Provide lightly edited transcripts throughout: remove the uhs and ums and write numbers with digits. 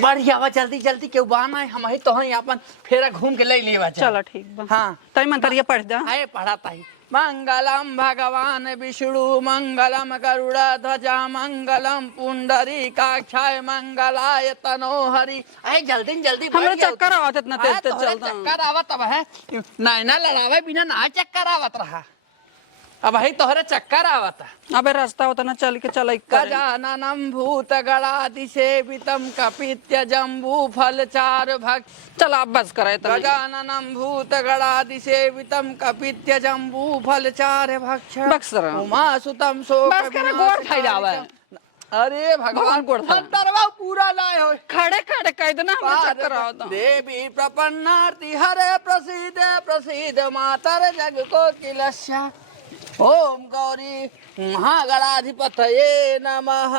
बढ़िया बा, जल्दी जल्दी क्यों बाना है हम ही तो हैं अपन फेरा घूम के ले लिए बा। चलो ठीक बा। हाँ तई मंतरिया पढ़ दा। आए पढ़ाता ही। मंगलम भगवान विष्णु मंगलम गरुड़ा ध्वजा मंगलम पुंडरी काक्षाय मंगलाय तनोहरि। अरे जल्दी जल्दी हमरा चक्कर आवत इतना तेज तेज चलता। चक्कर आवत अब है नैना लड़ावे बिना ना चक्कर आवत रहा। अब है तोहरे चक्कर आवत। अबे रास्ता होता ना चल के चल। गजाननम भूत गणाधिसेवितम कपित्य जम्बू फल चार भक्त। चल आप बस करे तो गजाननम भूत गणाधिसेवितम कपित्य जम्बू फल चार भक्ष बक्सर उमा सुतम सो बस करे गोड़ खाई जावे। अरे भगवान गोड़ दरवा पूरा लाए हो खड़े खड़े कह देना हमरा चक्कर आवत। देवी प्रपन्नार्ति हरे प्रसीद प्रसीद मातर जग को किलस्या ओम गौरी महागणाधिपतये नमः।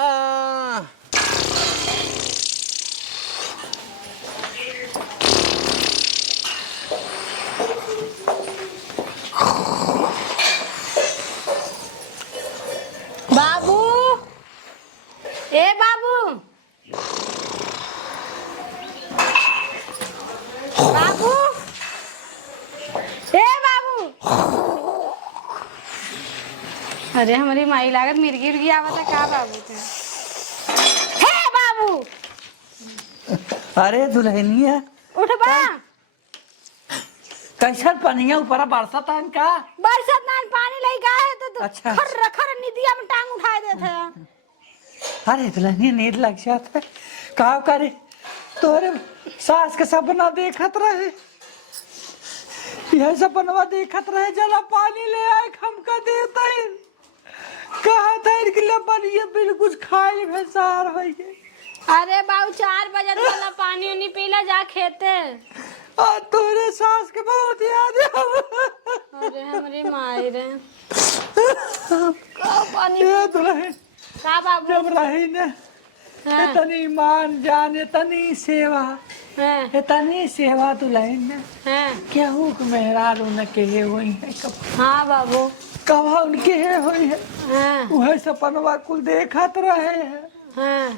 बाबू ए बाबू बाबू ए बाबू। अरे हमारी माई लागत मिर्गी उर्गी आवत है का बाबू ते। हे बाबू अरे दुल्हनिया उठ बा। कैसा पनिया ऊपर बरसात है का बरसात ना पानी लई गा है तो अच्छा। खर खर निदिया में टांग उठाए देते हैं। अरे दुल्हनिया नींद लग जाता है का करे तोरे सास के सपना देखत रहे यह सपनवा देखत रहे जला पानी ले आए हमका देता है कहा था इनके लिए बनिए बिल्कुल खाए भेसार हो गए। अरे बाबू 4 बजे वाला पानी उनी पीला जा खेते। और तोरे सास के बहुत याद है। अरे हमारी माई रे का पानी ये दुल्हन का बाबू जब रही न हाँ। इतनी मान जान इतनी सेवा हैं इतनी सेवा दुल्हन न हैं। क्या हो मेहरार उन के हुई है हाँ बाबू कहा उनके हुई है हैं वह सपनवा कुल देखत रहे हैं हैं।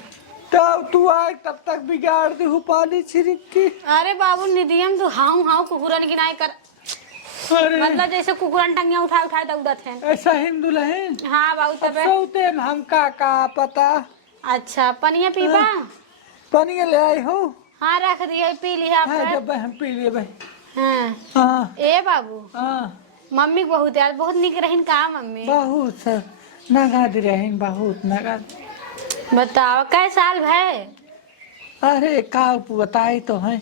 तब तू आए तब तक बिगाड़ दी पानी छिड़क के। अरे बाबू निदियम तो हाउ हाउ कुकुरन की नाई कर अरे मतलब जैसे कुकुरन टंगिया उठा उठा दौड़त है। ऐसा हिंदू दुल्हन हाँ बाबू तबे सोते हमका का पता। अच्छा पनिया पीबा। पानी ले आई हो हाँ रख दिया पी लिया हाँ आपने। जब हम पी लिए भाई हाँ हाँ ए बाबू हाँ मम्मी बहुत यार बहुत निक रहीन का मम्मी। बहुत नगद रहें बहुत नगद। बताओ कै साल भय। अरे का बताई तो है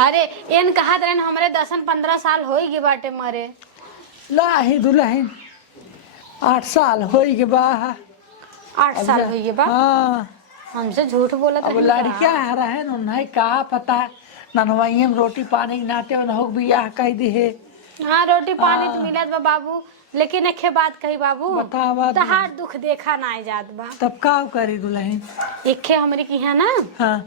अरे एन कहा रहे हमारे 10-15 साल हो गए बाटे मरे। लाही दुल्हन 8 साल हो गए बा। 8 साल हो गए बा। हाँ हमसे झूठ बोला अब लड़कियां रहे उन्हें का पता ननवाइये में रोटी पानी नाते हो बियाह कह दी है। हाँ रोटी पानी तो मिलत बा बाबू लेकिन एक बात कही बाबू बतावा तहार दुख देखा ना जात बा। तब का करी दुल्हन। एक हमरे की है ना हाँ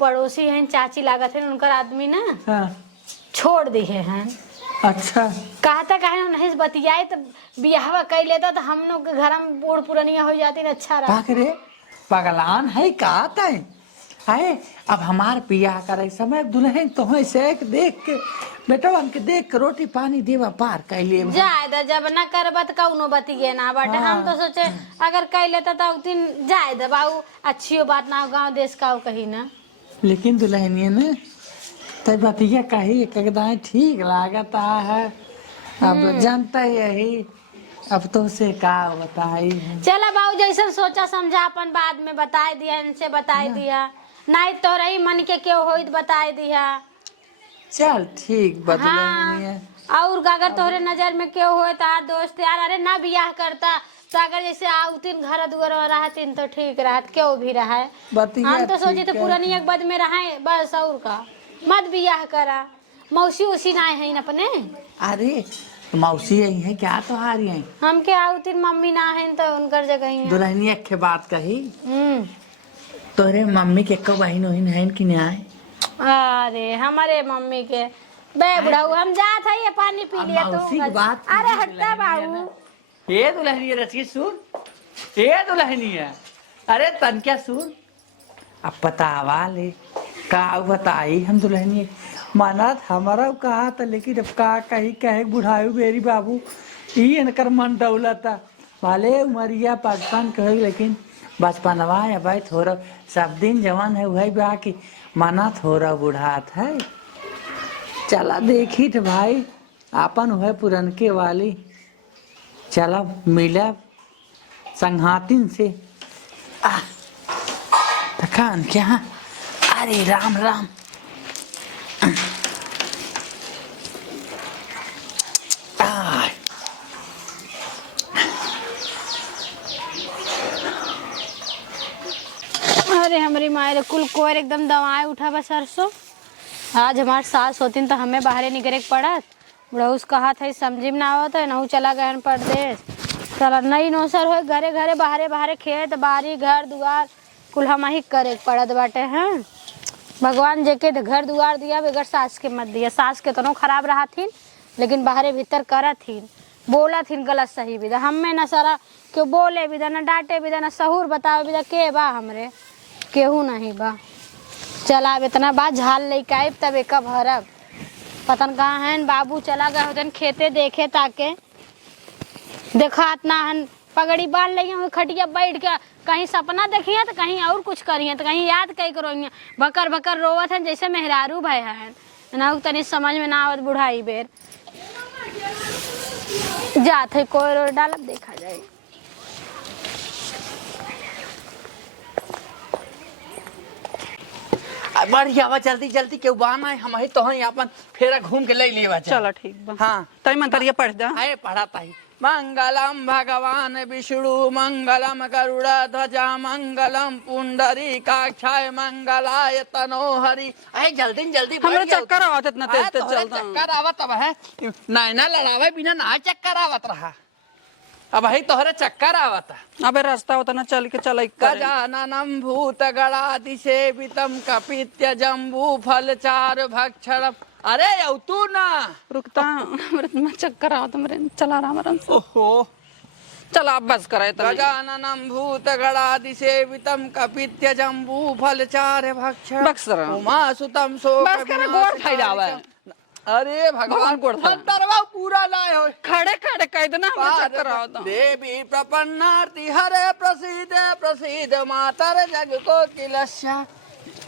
पड़ोसी हैं चाची लागत है उनकर आदमी ना हाँ छोड़ दी है। अच्छा कहता कहे नहीं बतियाए तो बियाहवा कर लेता तो हम लोग के घर में बूढ़ पुरानिया हो जाती ना अच्छा रहा। रे पगलान है का तय है अब हमार बियाह करे समय दुल्हन तो से देख के बेटा हमके देख के रोटी पानी देवा पार कर लिए जाए दा जब ना करबत कौनो बतिये ना बाटे। हम तो सोचे अगर कर लेता तो उतिन जाए दा बाबू अच्छी बात ना गांव देश का कही ना। लेकिन दुल्हनिया ने तब बतिया कही एकदम ठीक लागता है। अब जानता यही अब तो से का बताई है। चला बाबू जैसे सोचा समझा अपन बाद में बताए दिया इनसे बताए दिया नहीं तो रही मन के क्यों हो बताए दिया। चल ठीक बदलनिया। हाँ और अगर तोहरे नजर में क्यों हो तार दोस्त यार अरे ना बियाह करता तो अगर जैसे आउतीन घर दुआर रहतीन तो ठीक रहत क्यों भी रहा है। हम तो सोचे थे पुरानी एक बद में रहा बस और का मत बियाह करा। मौसी उसी ना है अपने। अरे मौसी आई है क्या तुम्हारी है हम के आउतीन मम्मी ना है तो उनकर जगह ही है। दुल्हनिया के बात कही तोरे मम्मी के को बहन वहन है कि नहीं आए। अरे हमारे मम्मी के बे बुढ़ाऊ हम जात है ये पानी पी लिया तो बात अरे हटता बाबू। ये दुल्हनिया रसी सुन ये दुल्हनिया अरे तन क्या सुन अब पता वाले का बताई हम दुल्हनी माना हमारा कहा था, लेकिन अब का कही कहे बुढ़ाऊ मेरी बाबू ई इनकर मन डौलता वाले उमरिया बचपन कहे, लेकिन बचपनवा है भाई थोड़ा सब दिन जवान है वही बा की माना थोड़ा बुढ़ात है। चला देखी थे भाई आपन है पुरनके वाली, चला मिला संघातिन से थकान क्या। अरे राम राम अरे हमारी माए कुल कोर एकदम दवाएं उठा बा सरसों। आज हमार सास होती तो हमें बाहर निकले पड़त। बुढ़ऊस कहा था समझी में ना आवत है, नहू चला गए परदेश। चला नई नौसर हो घरे घरे बाहरे बाहरे खेत बाड़ी घर दुआर कुल हम ही करे पड़त बाटे हैं। भगवान जेके घर दुआर दिया बगैर सास के मत दिया। सास के तनो खराब रहा थीन लेकिन बाहरे भीतर करा थीन बोला थीन गलत सही विदा। हमें न सारा क्यों बोले विदा न डांटे विदा न सहूर बतावे विदा के बा हमरे केहू नहीं बा। चला अब इतना बात झाल लेके आए तब एक भरब पतन कहाँ है बाबू चला गए होते खेते देखे ताके देखा इतना हन पगड़ी बांध ली हूँ खटिया बैठ के कहीं सपना देखिए तो कहीं और कुछ करिए तो कहीं याद कई करो बकर बकर रोवत है जैसे मेहरारू भाई है ना तनी समझ में ना आवत बुढ़ाई बेर जात है कोई रो डालब देखा जाए। बढ़िया बा जल्दी जल्दी क्यों बाना है हम ही तो हैं अपन फेरा घूम के ले लिए बच्चा। चलो ठीक बा। हाँ तई मंतरिया पढ़ दा। आए पढ़ाता ही मंगलम भगवान विष्णु मंगलम गरुड़ा ध्वजा मंगलम पुंडरी काक्षाय मंगलाय तनोहरि। आए जल्दी जल्दी हमरा चक्कर आवत इतना तेज तेज चलता। चक्कर आवत अब है नैना लड़ावे बिना ना चक्कर आवत रहा अब है तोहरे चक्कर आवत। अबे रास्ता होता ना चल के चल गजाननम भूत गणादिसेवितम कपित्य जम्बू फलचार भक्षण। अरे यौ तू ना रुकता मेरे चक्कर आवत मेरे चला रहा मरन से। ओहो चल आप बस करे तो गजाननम भूत गणादिसेवितम कपित्य जम्बू फलचार भक्षण बक्स रहा उमा सुतम सो बस करे गोड़ फैलावे। अरे भगवान गोड़ फैला अंतरवा पूरा लाए हो खड़े खड़े कह देना हमरा चक्कर आवत। देवी प्रपन्नार्ति हरे प्रसीद प्रसीद मातर जग को किलस्या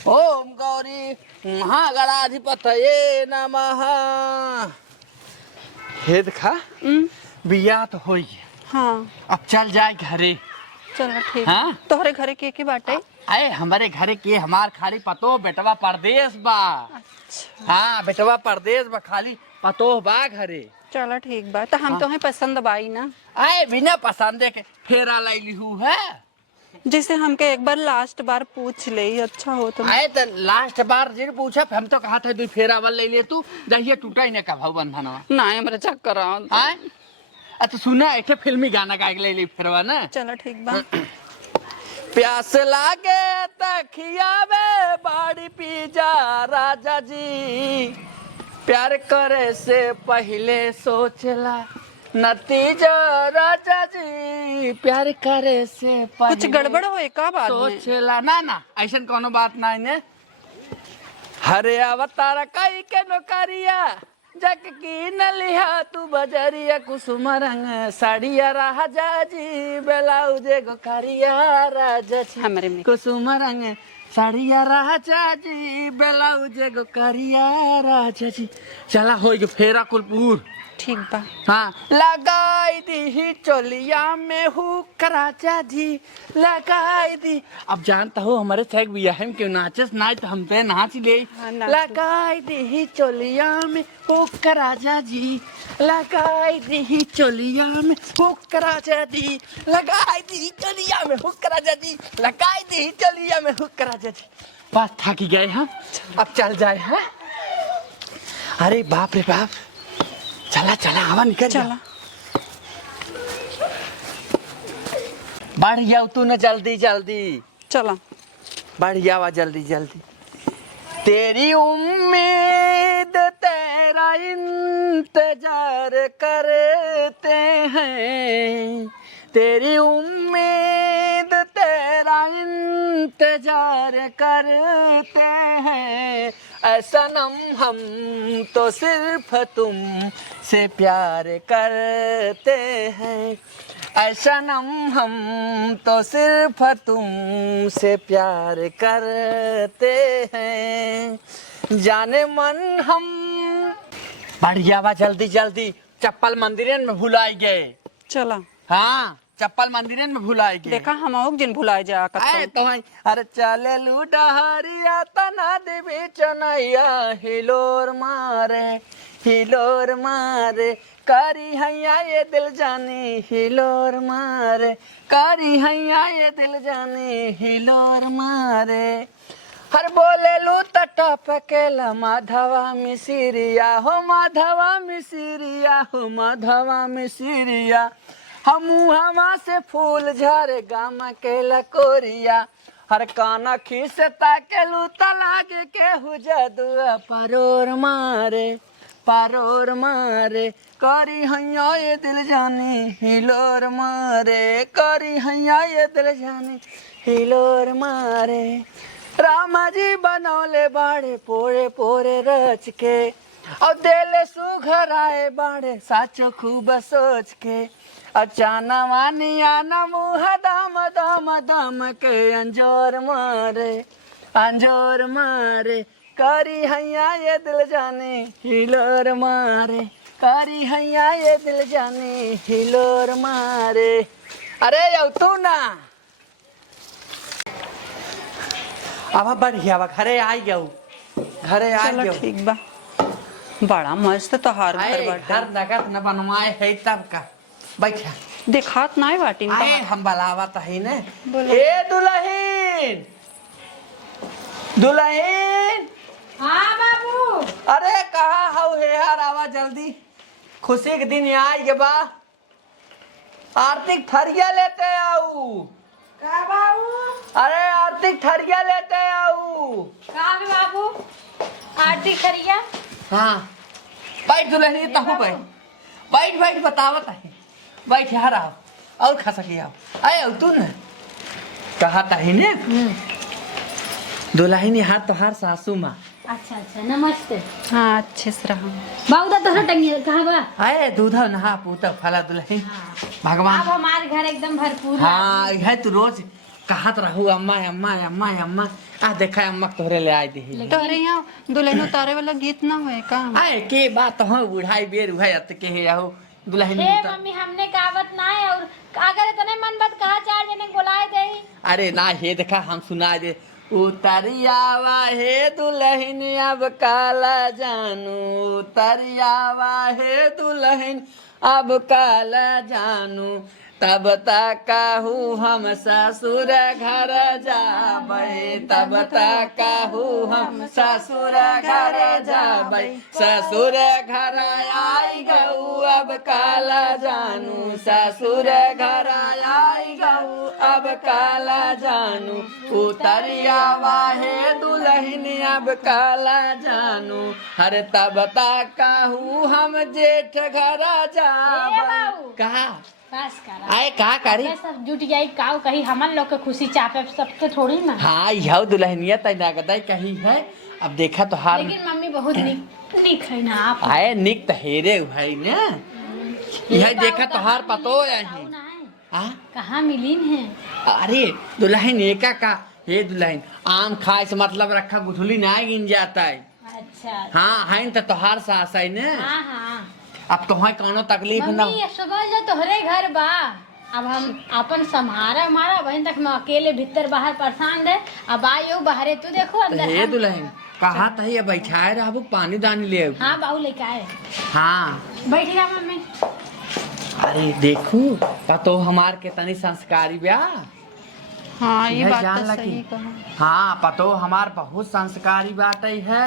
ओम गौरी महागणाधिपतये नमः। हे देखा बिया तो होई हाँ अब चल जाए घरे। चलो ठीक। हाँ? तोहरे घरे के बाटे आए हमारे घरे के हमार खाली पतो बेटवा परदेश बा। हाँ बेटवा परदेश बा खाली पतो बा घरे। चलो ठीक बा तो हम तो पसंद बाई ना। आए बिना पसंद के फेरा लैली हूँ है जैसे हमके एक बार लास्ट बार पूछ ले अच्छा हो तो। आए तो लास्ट बार जिन पूछा हम तो कहा था 2 फेरा वाल ले लिए तू जहिए टूटा ही ने का भाव बंधनवा ना मेरे चक्कर आवत। आए अच्छा सुना एक फिल्मी गाना गा के ले ली फेरवा ना। चलो ठीक बा। प्यास लागे तखियावे बाड़ी पी जा राजा जी प्यार करे से पहले सोचला नतीजा राजा जी प्यार करे से पहले कुछ गड़बड़ होए का बात में सोचला ना ना ऐसा कोनो बात ना ने। हरे अवतार कई के नौकरिया जग की न लिहा तू बजरिया कुसुम रंग साड़िया राजा जी ब्लाउज गोकारिया राजा जी हमरे में कुसुम रंग साड़िया राजा जी ब्लाउज गोकारिया राजा जी। चला हो फेरा कुलपुर ठीक बा। हाँ लगाई दी चोलिया में हुक राजा जी लगाई दी। अब जानता हो हमारे सैक बिया हम क्यों नाचस नाच हम पे नाच ले। हाँ, नाच लगाई दी चोलिया में हुक राजा जी लगाई दी चोलिया में हुक राजा जी लगाई दी चोलिया में हुक राजा जी लगाई दी चोलिया में हुक राजा जी। बस थक गए हम अब चल जाए हैं। अरे बाप रे बाप चला चला हवा निकल चला बढ़ जाओ तू न जल्दी जल्दी चला बढ़ जावा जल्दी जल्दी। तेरी उम्मीद तेरा इंतजार करते हैं तेरी उम्मीद तेरा इंतजार करते हैं ऐ सनम, हम तो सिर्फ तुम से प्यार करते हैं ऐ सनम, हम तो सिर्फ तुम से प्यार करते हैं। जाने मन हम बढ़िया बा, जल्दी जल्दी चप्पल मंदिर में भुलाई गए। चला हाँ चप्पल मंदिर में भुलाई गए। देखा हम जिन भुलाए जा आए तो हैं, अरे चले लूडहरिया तना देवी चनैया हिलोर मारे करी हैया ये दिल जानी हिलोर मारे, करी हैया ये दिल जानी हिलोर मारे। हर बोले लू टप केला माधवा मिसिरिया हो, माधवा मिसिरिया हो, माधवा मिसिरिया। हम हवा से फूल झरे गामा के लकोरिया, हर काना खींचता के लू तलागे के हु जदुआ परोर मारे करी हैया ये दिल जानी हिलोर मारे, करी हैया ये दिल जानी हिलोर मारे। रामा जी बनौले बाड़े पोरे पोरे रच के, और देले सुघराए बाड़े साचो खूब सोच के। अचाना वानिया न मुँह दाम दाम दाम के अंजोर मारे करी हैया ये दिल जाने हिलोर मारे, करी हैया ये दिल जाने हिलोर मारे। अरे यौ तू ना अब बढ़िया बा, घरे आई गऊ, घरे आ चलो गऊ। ठीक बा, बड़ा मस्त तोहार घर बाटे। घर नगद न बनवाए है तब का बैठा दिखात नाय बाटी में आए हम बलावत है ने। ए दुल्हन, दुल्हन। हाँ बाबू। अरे कहाँ हौ हे यार, आवा जल्दी, खुशी के दिन आई के बा। आर्थिक थरिया लेते आऊ का बाबू? अरे आर्थिक थरिया लेते आऊ। का में बाबू? आरती करिया। हाँ बैठ दुल्हनी तहु बैठ बैठ बतावत है, बैठ यार आओ और खा सकी आओ। आए तू न कहा है ने दुल्हनी हाथ तो हार सासू माँ। अच्छा अच्छा नमस्ते। हाँ अच्छे से रहा। बाबू दा तो टंगी कहाँ बा? आए दूधा नहा पूता फला दुल्हन भगवान। अब हमारे घर एकदम भरपूर। हाँ है तू रोज कहत रहू अम्मा अम्मा अम्मा अम्मा। आ देखा अम्मा तोहरे ले आई दी। तोहरे यहाँ दुल्हन उतारे वाला गीत ना हुए का? आए के बात हो बुढ़ाई बेर हुए अत के है हो दुल्हन। हे मम्मी हमने कहावत ना है, और अगर इतने मन बात कहा चार जने बुलाए दे। अरे ना हे देखा हम सुना दे। उतरियावा हे दुल्हन अब काला जानू, उतरियावा हे दुल्हन अब काला जानू। तब तकहू हम ससुर घर जाबै, तब तकहू हम ससुर घर जाबै। ससुर घर आई गऊ अब काला जानू, ससुर घर आई गऊ अब काला जानू। उतरियावा हे दुल्हन अब काला जानू, हर तब तकहू हम जेठ घर जाबै। कहा बस करा आए कहा करी सब जुट जाई काऊ कही हमन लोग के खुशी चापे सबके थोड़ी ना। हाँ यह दुल्हनिया तय नगदाई कही है। अब देखा तो हार लेकिन मम्मी बहुत निक है ना आप। आए निक तो हेरे भाई ने यह देखा तो हार पतो है। कहाँ मिलीन है? अरे दुल्हन एका का हे दुल्हन आम खाए से मतलब रखा गुठली ना गिन जाता है। अच्छा हाँ है तो तोहार सास है ने। हाँ हाँ अब तुम्हें कोनो तकलीफ ना। मम्मी ये समझ जा तोहरे घर बा, अब हम अपन संभारा हमारा बहन तक मैं अकेले भीतर बाहर परेशान रहे। अब आयो बाहरे तू देखो अंदर। हे दुल्हन कहा था ये बैठाए रहबू पानी दानी ले। हाँ बाबू लेके आए। हाँ बैठी रहा मम्मी। अरे देखू पतो हमार के तनी संस्कारी ब्याह। हाँ ये यह बात जान तो लगी। सही कहा। हाँ पतो हमार बहुत संस्कारी बात है।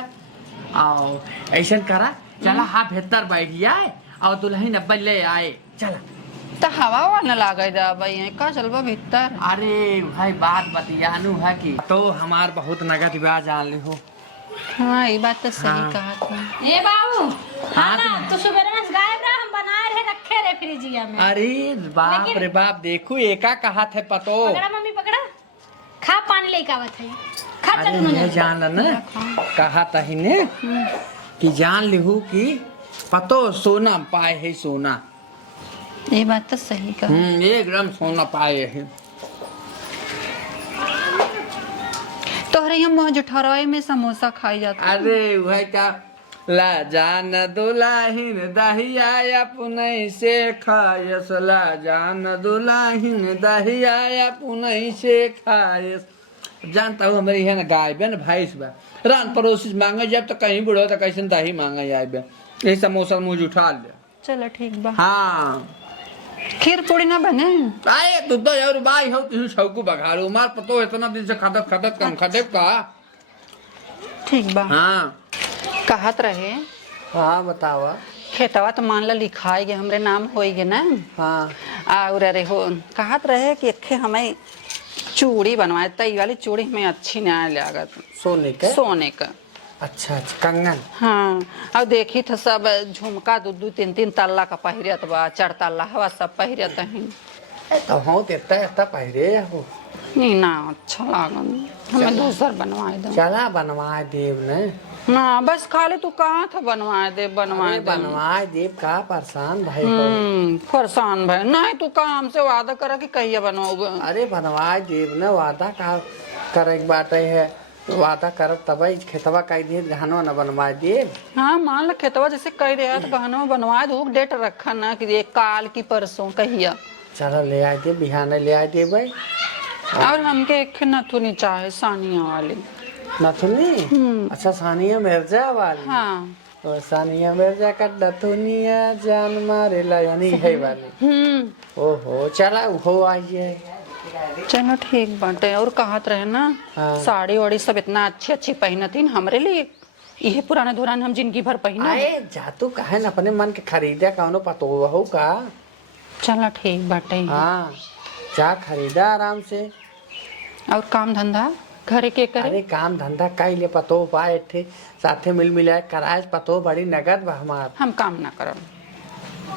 और ऐसा करा चला हाँ भीतर बैठ जाए और दुल्हन अब्बा ले आए चला। तो हवा ववा न लागे दा भाई का चलबा भीतर। अरे भाई बात बतियानू है कि तो हमार बहुत नगद ब्याह जान ले हो। हाँ ये बात तो सही हाँ। कहा था। ए बाबू हाँ, हाँ ना तू सुबह में गायब रहा, हम बनाए रहे रखे रहे फ्रिजिया में। अरे बाप रे बाप देखू एका कहा थे पतो। पकड़ा मम्मी पकड़ा, खा पानी पानी लेके आवत है खा अरे चल ये जान ना कहा तही ने कि जान लिहू कि पतो सोना पाए है सोना। ये बात तो सही का। एकदम सोना पाए है। तोहरे यहाँ मौज उठारवाई में समोसा खाई जाता। अरे वह क्या ला जान दुलाहिन दहिया पुनई से खायस, ला जान दुलाहिन दहिया पुनई से खायस। जानता हूँ हमारी है ना गाय बे ना भैंस बा, रान पड़ोसी मांगे जब तो कहीं बुढ़ो तो कैसे दही मांगे आए बे, यही समोसा मुझे उठा ले। चलो ठीक बा। हाँ खीर पूरी ना बने। आए तू तो यार बाई हो तू शौकू बघारू मार पतो इतना दिन से खदत खदत कम खदेब का। ठीक बा। हाँ कहत रहे हाँ बतावा। खेतवा तो मान ला लिखाई गे हमरे नाम होई गे ना। हाँ और अरे हो कहत रहे कि एक हमें चूड़ी बनवाए, तई वाली चूड़ी हमें अच्छी नहीं लागत। सोने के सोने का। अच्छा अच्छा कंगन। हाँ और देखी था सब झुमका दू दू तीन तीन तल्ला का पहिरत बा, चार तल्ला हवा सब पहिरत हैं। तो हो तेता एता पहिरे हो नहीं ना अच्छा लागन, हमें दूसर बनवाए दो। चला बनवाए देव ने ना बस खाली तू कहाँ था बनवाए दे बनवाए दे। बनवाए देव का परेशान भाई हो। परेशान भाई नहीं तू काम से वादा करा कि कहिए बनवाओगे। अरे बनवाए देव ने वादा का करे बाटे है, वादा करब तब खेतवा कई दिए गहनो न बनवाए देव। हाँ मान लो खेतवा जैसे कह रहे तो गहनों बनवाए दो, डेट रखा ना कि ये काल की परसों कहिया। चलो ले आए दे बिहाने ले आए दे भाई। और हमके एक नथुनी चाहे सानिया वाली। नथुनी? अच्छा सानिया मिर्जा वाली। हाँ तो सानिया मिर्जा का नथुनिया जान मारे ला यानी है वाली। ओहो चला हो आइए। चलो ठीक बाटे। और कहत रहे ना हाँ। साड़ी वाड़ी सब इतना अच्छी अच्छी पहनती हमरे लिए, ये पुराने दौरान हम जिंदगी भर पहना। अरे जातू काहे न अपने मन के खरीदे कौनो पतो हो का। चलो ठीक बाटे। हाँ जा खरीदा आराम से। और काम धंधा घरे के करे। अरे काम धंधा कई ले पतो पाए थे साथे मिल मिलाए कराए पतो बड़ी नगद बा हमार। हम काम ना करब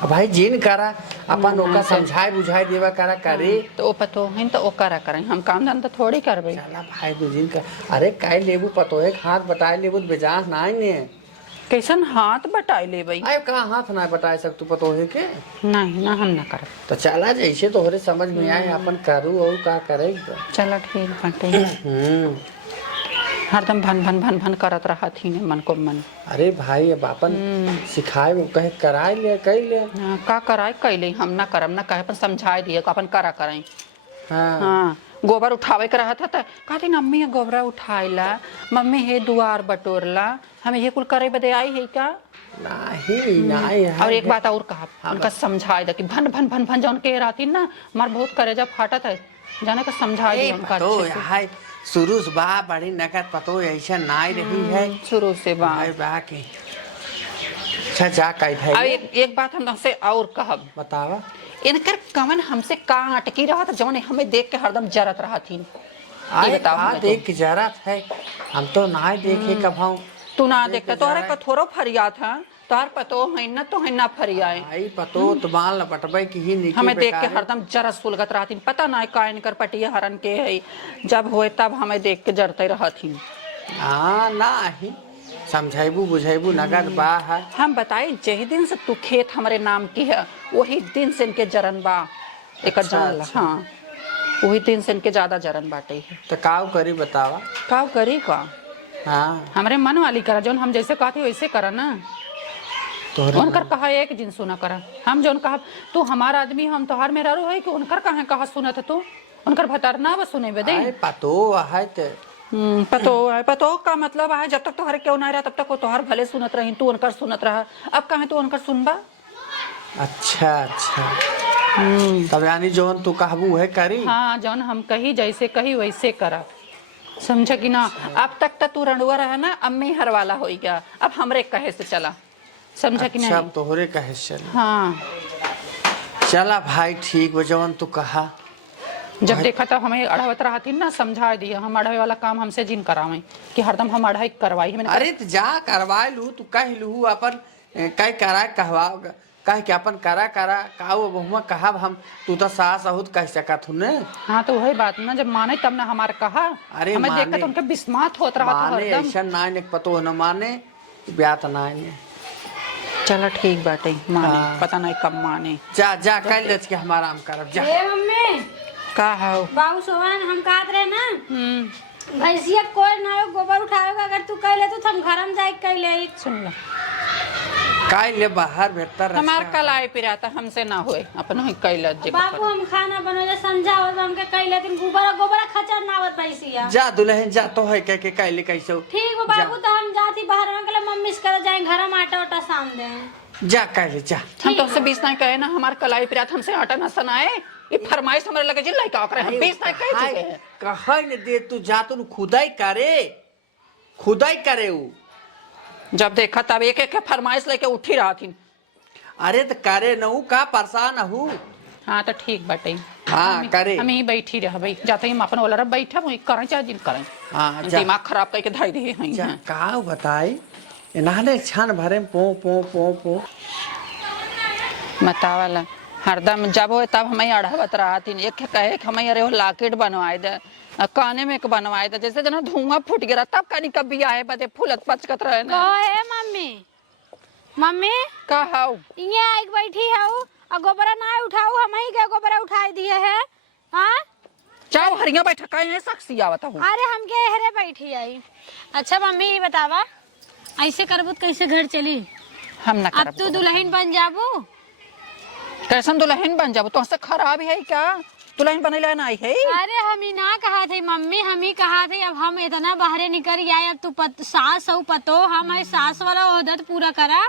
भाई जिन करा अपन ओका समझाए बुझाए देवा करा करे तो ओ पतो है तो ओ करा करें, हम काम धंधा थोड़ी करबे। चला भाई दू जिन कर। अरे काई लेबू पतो एक हाथ बटाए लेबू बेजान ना ने। कैसन हाथ बटाई ले भाई। आए कहाँ हाथ ना बटाए सक तू पतो है के। नहीं ना हम ना करब। तो चला जैसे तोहरे समझ में आए अपन करू और का करे। चलो ठीक बाटे। हरदम भन भन भन भन करत रहा थी ने मन को मन। अरे भाई अब अपन सिखाए वो कहे कराए ले कई ले। हाँ, का कराए कैले हम ना करब ना कहे अपन समझाए दिए अपन करा करें। हाँ हाँ गोबर उठावे के रहा था कहती मम्मी ये गोबरा उठाइला, मम्मी हे दुआर बटोरला, हमें ये कुल करे बदे आई है क्या। नहीं और एक बात और कहा उनका समझाए दे कि भन भन भन भन जौन के रहती ना मार बहुत करेजा फाटत है जाने का समझाए दिया उनका अच्छे से। शुरू से बा बड़ी नगद पतो ऐसा नाई रही है शुरू से भाई बा के। अच्छा जा कई है। अब एक बात हम से और कहब बतावा। इनकर कमन हमसे का अटकी रहा था जौन हमें देख के हरदम जरत रहा थी। ये बताओ देख के जरत है हम तो ना देखे कभाऊ। तू ना देखता तोहरा का थोरो फरिया था तार पतो है ना तो है ना फरियाए। आई पतो तो बाल लपटबे की ही नीचे हमें देख के हरदम जरा सुलगत रहती, पता ना का इनकर पटिया हरन के है जब होए तब हमें देख के जरते रहती। हाँ ना ही समझाइबू बुझाइबू नगद बा है। हम बताए जही दिन से तू खेत हमारे नाम की है वही दिन से इनके जरन बा एक जानला। अच्छा। हाँ वही दिन से इनके ज्यादा जरन बाटे है। तो काव करी बतावा। का करी का हाँ हमारे मन वाली करा जौन हम जैसे कहते वैसे करा ना। उनकर कहा एक दिन सुना करा हम जौन कहा तू हमारा आदमी हम तोहार में रो है कि उनकर कहा सुनत तू उनकर भतार ना बस सुने बदे। पतो है पतो का मतलब है जब तक तोहर क्यों ना रहा तब तक वो तोहर भले सुनत रही तू उनकर सुनत रहा। अब कहे तू उनकर सुनबा। अच्छा अच्छा तब यानी जौन तू कहबू है करी। हाँ जौन हम कही जैसे कही वैसे करा समझा कि ना। अब तक तू रणुआ रहा ना अब मैं हर वाला हो गया अब हमरे कहे से चला समझा कि नहीं। अच्छा तोहरे कहे चल। हाँ चला भाई ठीक जौन तू कहा। जब देखा तब हमें अढ़ावत रहा थी ना समझा दिया हम अढ़ाई वाला काम हमसे जिन करावे कि हरदम हम अढ़ाई करवाई। मैंने अरे तो जा करवा लू तू कह लू अपन कई करा कहवा कह के अपन करा करा का वो बहुमा कहा हम तू तो सास अहुत कह सकत हूँ ने। हाँ तो वही बात ना, जब माने तब ना हमारे कहा। अरे हमें माने, देखकर तो उनके बिस्मात होत रहा था माने हरदम। ऐसा ना ने पतो न माने ब्याह तो ना ने। चलो ठीक बाटे, माने हाँ। पता नहीं कब माने। जा जा कल लेच के हमारा आराम करब जा। ए मम्मी का है बाबू सोहन हम कहत रहे ना भैंसिया कोई ना हो गोबर उठाओगे, अगर तू कह ले तो हम घर में जाके कह ले। सुन लो, काल ले बाहर बेहतर हमार कल आए पिराता हमसे ना होए, अपन ही कैलत जे बाबू हम खाना बनावे समझा और हमके कह लेकिन गोबर गोबर खचर ना आवत भैंसिया। जा दुल्हन जा तो है कह के काल ले कैसे ठीक है बाबू, तो हम जाती बाहर में के मम्मी से कर जाए घर में आटा उटा सान दे। जा काल ले जा। हम तो से 20 नहीं कहे ना, हमार कलाई पिरात हमसे आटा ना सनाए। ये फरमाइश हमारे लगे जी लइका करे, हम 20 नहीं कह चुके हैं। कहा ने दे तू जा तू खुदाई करे ऊ। जब देखा तब एक एक फरमाइश लेके उठी रहा थी। अरे तो करे न ऊ का परेशान हूँ। हाँ तो ठीक बाटे। हाँ करे हम ही बैठी रह भाई, जाते ही अपन वाला बैठा वही करें चाहे जिन करें। हाँ जा दिमाग खराब करके धाई दिए जा हैं। का बताई इन्हाने छान भरे पो पो पो पो बतावाला हरदम जब हो तब हमें अढ़ावत रहा थी। एक कहे कि हमें अरे वो लॉकेट बनवाए दे, काने में बनवाए दे, जैसे जना धुआं फूट गिरा तब कहीं कभी आए बदे फूलत पचकत रहे ना। कहे मम्मी मम्मी का हाउ यहाँ एक बैठी है और गोबरा ना उठाऊ, हम ही के गोबरा उठाई दिए है। हाँ चाव हरिया बैठा कहीं है शख्सी आवत हूँ। अरे हम के हरे बैठी आई। अच्छा मम्मी ये बतावा, ऐसे करबू तो कैसे घर चली? हम ना अब तू दुल्हन बन जाबू। कैसन दुल्हन बन जाबू? तो से खराब है क्या? दुल्हन बने ना आई है। अरे हम ही ना कहा थे मम्मी, हम ही कहा थे अब हम इतना बाहरे निकल आए, अब तू सास हो पतो हम सास वाला ओहदा तो पूरा करा।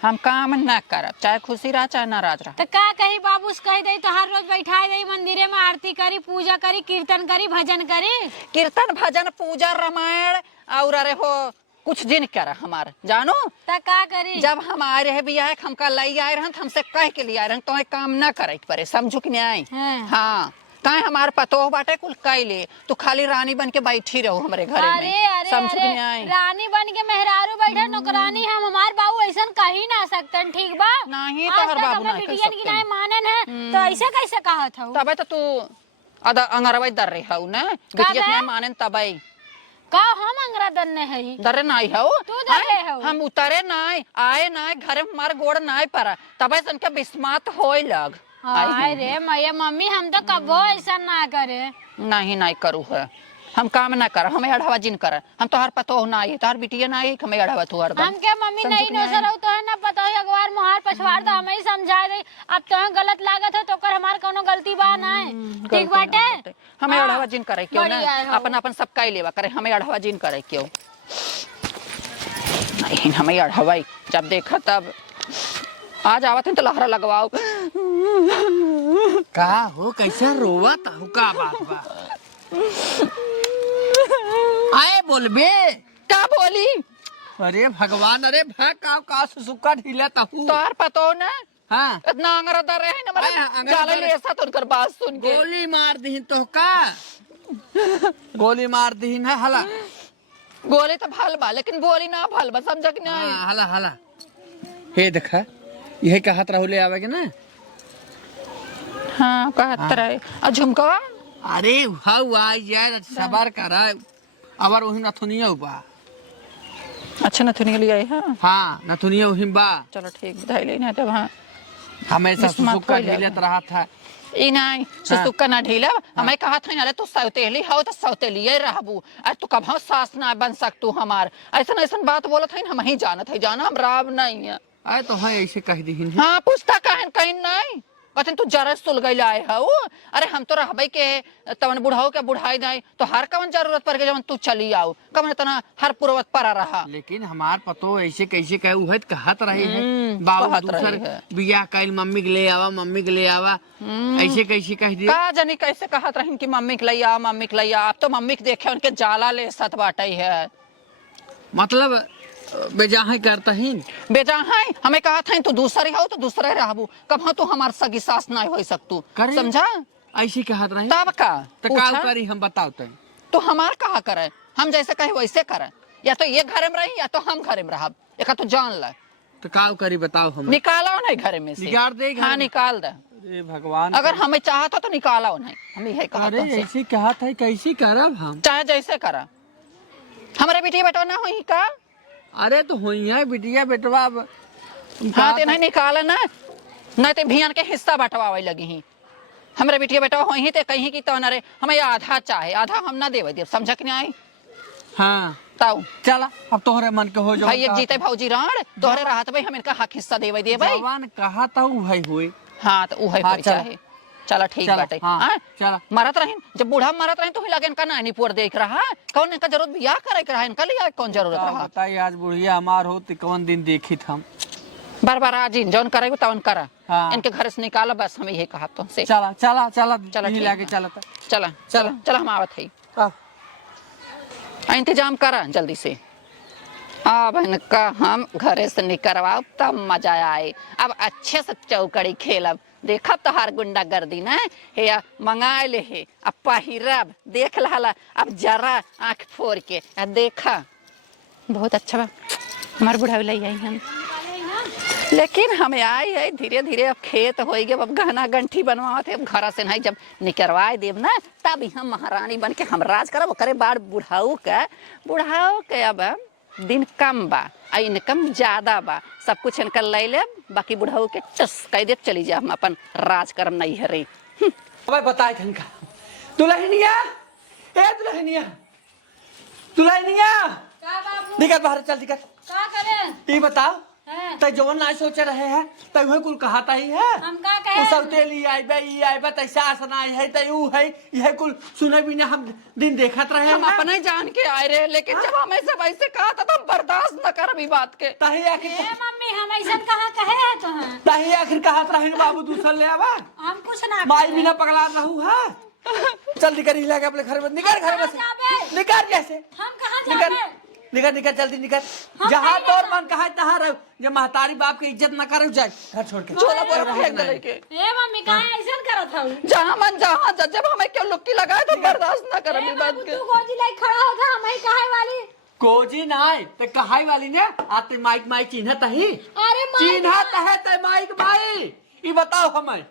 हम काम ना करब, चाहे खुशी रहा चाहे नाराज रहा। तो का कही बाबू से कह दे तो हर रोज बैठा दे मंदिरे में, आरती करी, पूजा करी, कीर्तन करी, भजन करी। कीर्तन भजन पूजा रामायण और अरे हो कुछ दिन कर हमार जानो। तो का करी जब हम आए रहे भी आए हम कल लाई आए रहन, हमसे कह के लिए आए रहन तो काम ना करे परे, समझो कि नहीं आई। हाँ ताए हमार पतो बाटे कुल कैले, तू खाली रानी बन के बैठी रहो हमारे घरे अरे में। अरे समझो कि नहीं अरे आई। रानी बन के मेहरारू बैठा नौकरानी हम, हमार बाबू ऐसा कही ना सकतन, ठीक बा? नहीं तो हर बाबू नहीं कह की नहीं मानन है तो ऐसे कैसे कहत हूँ? तबे तो तू अदा अंगरवाई दर रही हूँ ना, बिटिया नहीं मानन तबे का हम अंगरा दन्ने है दरे नहीं हो। तू दरे हो। हम उतरे नहीं आए नहीं घरे में हमारे गोड़ नहीं पड़ा तबे संख्या बिस्मात होए लग। अरे मैया मम्मी हम तो कबो ऐसा ना करे। नहीं करू है, हम काम ना कर, हमें अढ़ावा जिन कर। हम तो हर पतो ना आई, तार बिटिया ना आई, हमें अढ़ावा तू हरदम। हम क्या मम्मी नहीं नजर हो तो है ना पता है, अगवार मुहार पछवाड़ तो हमें ही समझा दे। अब तो गलत लागत है तो कर हमार कोनो गलती बा ना है, ठीक बाटे? हमें अढ़ावा जिन करे क्यों ना, अपन अपन सब काई लेवा करे, हमें अढ़ावा जिन करे क्यों नहीं। हमें अढ़ावा जब देखा तब आज आवत है तो लहरा लगवाओ। का हो कैसा रोवत हो का बात बा? आए बोलबे का बोली? अरे भगवान, अरे का सुसुक्का ढीलत हूँ तोहर पतो ना। हाँ इतना अंगरा दर रहे ना आए, मेरा अंगरा जाले दर- ले ऐसा तो उनकर बात सुन के गोली मार दी तो का गोली मार दी है हला। गोली तो भल बा लेकिन बोली ना भल बा, समझ कि नहीं। हाँ, हला हला हे देखा यही का हाथ राहुल आवे के ना। हाँ कहत रहे और झुमकवा अरे हाउ आ यार सबर करा अबर वही नथुनिया बा। अच्छा नथुनी लिए है। हाँ नथुनिया वही बा। चलो ठीक बधाई लेना तब। हाँ हमेशा बिस्मात सुसुक्का हो जाएगा। ढीलत रहा था। ई नहीं सुसुक्का ना ढीला। हमें कहा था अरे तू सौतेली हो तो सौतेलिए रहबू, अरे तू कभी सास ना बन सकतू हमार, ऐसा ऐसा बात बोलत है हम ही जानत है, जाना हम राव नहीं है। अरे तो हाँ ऐसे कह दी। हाँ पूछता कहीं कहीं नहीं कहते तू जरस सुल गई आए हो। अरे हम तो रहबे के तवन बुढ़ाओ के बुढ़ाई नहीं तो हर कवन जरूरत पड़ गई जब तू चली आओ कवन तना हर पूर्वत परा रहा। लेकिन हमार पतो ऐसे कैसे कहे उहे कहत रहे है बाबू कहत दूसर रही है। बियाह कैल मम्मी के ले आवा मम्मी के ले आवा ऐसे कैसे कह दिया। का जानी कैसे कहत रही कि मम्मी के लैया मम्मी के लैया। अब तो मम्मी के देखे उनके जाला ले सत बाटे है, मतलब बेजाहे करता ही बेजा है। हमें कहा था तू दूसरे हो तो दूसरे रहबू, कब तो हमार सगी सास नहीं हो सकतू, करे। समझा? ऐसे कहत रहे तब का तो पूछा? का करी हम बताओ तो हमार कहा करे, हम जैसे कहे वैसे करे, या तो ये घर में रही या तो हम घर में रहब, एक तो जान ल। तो का करी बताओ हम। निकालो नहीं घर में से। निकाल दे घर हाँ में। निकाल दे। अरे भगवान, अगर हमें चाहता तो निकालो नहीं, हम यही कहा अरे ऐसे कहा था कैसे करब हम। चाहे जैसे करा। हमारे बेटी बेटवा ना हुई का? अरे तो हुई है बिटिया बेटवा अब। हाँ तो नहीं निकाला ना, नहीं तो भियान के हिस्सा बंटवावे लगी ही। हमारे बेटिया बेटवा हुई ही तो कहीं की तो न हमें आधा चाहे, आधा हम ना देवे देव, समझ के नहीं आई। हाँ ताऊ चला अब तोहरे मन के हो जाओ। भाई एक जीते भौजी राण तोहरे रहत भाई हम इनका हक हिस्सा देवे दे भाई। जवान कहा था वो भाई हुए। हाँ तो उहे हाँ, होई चला। चाहे। चला ठीक चला, बाटे। हाँ, हाँ, चला। मरत रही जब बूढ़ा मरत रही तो ही लगे इनका नानी पुअर देख रहा है, कौन इनका जरूरत बियाह करे के रहा, इनका लिया कौन जरूरत रहा। बताइए आज बुढ़िया हमार हो तो कौन दिन देखी हम। बार बार आज जौन करेगा तौन करा। हाँ। इनके घर से निकालो बस, हम यही कहा तो से। चला चला चला चला यही ठीक लाके बा। चला था। चला चला चला हम आवत है। इंतजाम करा जल्दी से। अब इनका हम घरे से निकलवाओ तब मजा आए। अब अच्छे से चौकड़ी खेलब, देखब तो हर गुंडा गर्दी ना हे मंगा ले हे। अब पहिरब देख ला, अब जरा आंख फोड़ के देखा बहुत अच्छा बा। हमारे बुढ़ावे ले आई हम, लेकिन हमें आई है धीरे धीरे। अब खेत हो गए, अब गहना गंठी बनवाते, अब घर से नहीं जब निकलवाए देव ना तब हम महारानी बन के हम राज करब। करे बार बुढ़ाऊ के अब दिन कम बा, इनकम ज्यादा बा, सब कुछ इनका ले ले, बाकी बुढ़ाऊ के टस कह दे चली जा, हम अपन राज करम नहीं हरे। अब बताए थे इनका दुल्हनिया, ए दुल्हनिया, दुल्हनिया दिक्कत बाहर चल दिक्कत। का करे ये बताओ हैं? तो जवन ना सोचे रहे हैं तो वह कुल कहाता ही है। हम का कहे? उसौते ली आई बे ई आई बे तैसा आसना आई है तै ऊ है यह कुल सुने भी ना हम दिन देखत रहे हम हैं। अपने जान के आए रहे, लेकिन जब हमें सब ऐसे कहा था तो हम बर्दाश्त न कर अभी बात के। ताही ए आखिर मम्मी हम ऐसा कहाँ कहे है तो हैं? ताही आखिर कहत रहे बाबू दूसर ले आवा हम कुछ ना माई बिना पगला रहू है। जल्दी कर हिला के अपने घर में निकल, घर में से निकल जैसे हम कहाँ निकल जावे? निकल निकल जल्दी निकल। हम जहाँ नहीं तोर मन कहा तहाँ रहो, जब महतारी बाप की इज्जत न करे जाए घर छोड़ के। चोला बोला फेंक दे लेके। ए मम्मी कहाँ ऐसा करत हऊ? जहाँ मन जहाँ जब हमें क्यों लुक्की लगाए तो बर्दाश्त न कर ए अभी बात बाबू के। तू गोजी लाई खड़ा होता हम ही कहे वाली। कोजी नाय ते कहाई वाली ने आते माइक माई चिन्हत ही। अरे माई चिन्हत है ते माइक माई, ये बताओ हमें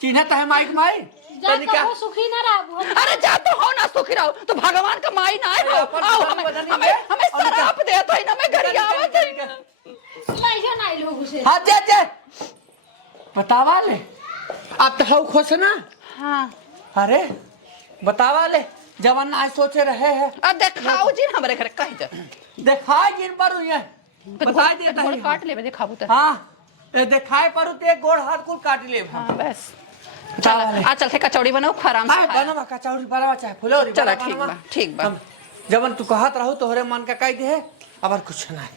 चिन्हत है माइक माई जा कहो सुखी ना रहू। अरे जा तो हो ना सुखी रहो तो भगवान का माई ना हो। आओ हमें हमें हमें शराब दे तो ना मैं घर आवत है। लाइयो ना लोग उसे। हाँ जे जे बतावा ले अब तो हऊ खुश ना। हाँ अरे बतावा ले जवन आज सोचे रहे हैं अब देखाओ जी हमारे घर कह दे। दिखाई जिन पर ये बता देता गोड़ है। काट ले दिखाबू तो। हाँ दिखाई पर ते गोड़ हाथ कुल काट ले। हाँ बस चल आ चल के कचौड़ी बनाओ आराम से। बनवा कचौड़ी बनवा चाहे फुलौरी चला बनवा, ठीक बनवा। बा ठीक बा। जवन तू कहत रहू तोहरे मन का कह दे है अब कुछ नहीं।